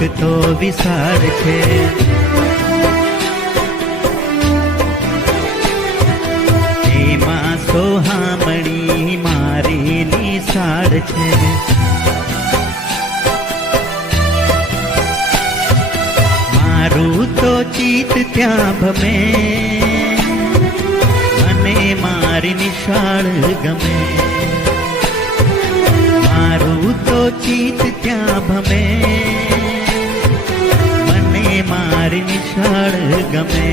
લોક તો વિશાળ છે, એમાં સોહામણી મારી નિશાળ છે. મારું તો ચિત્ત ત્યાં ભમે, મને મારી નિશાળ ગમે. મારું તો ચિત્ત ત્યાં ભમે, મને મારી નિશાળ ગમે.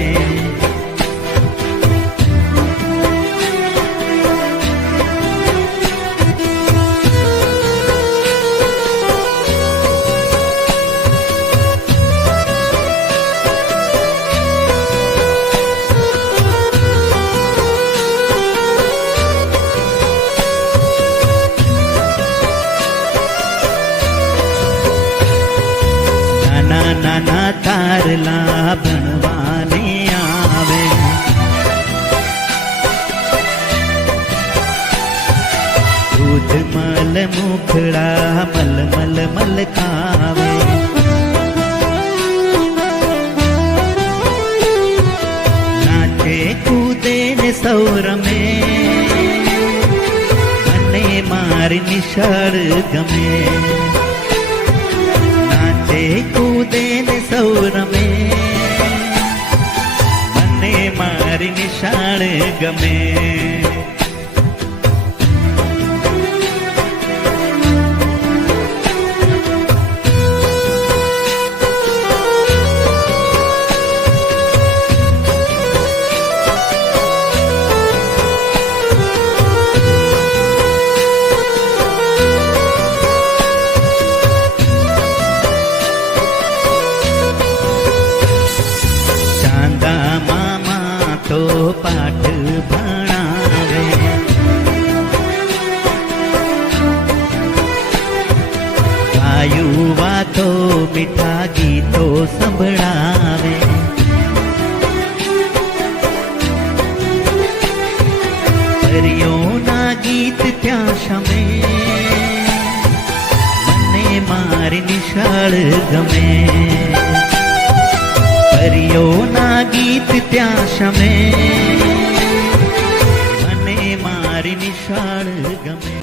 નાના તારલા ભણવાને આવે, દૂધ મલ મુખડા મલ મલ મલ ખાવે. નાચે કૂદે ને સૌ રમે, મને મારી નિશાળ ગમે. કૂદે ને સૌ રમે, મને મારી નિશાળ ગમે. તો પાઠ ભણાવે, ગાયું વાતો મીઠા ગીતો સંભળાવે. પરિયોના ગીત ત્યાં શમે, મને મારી નિશાળ ગમે. પરિયોના ગીત ત્યાં શમે, મને મારી નિશાળ ગમે.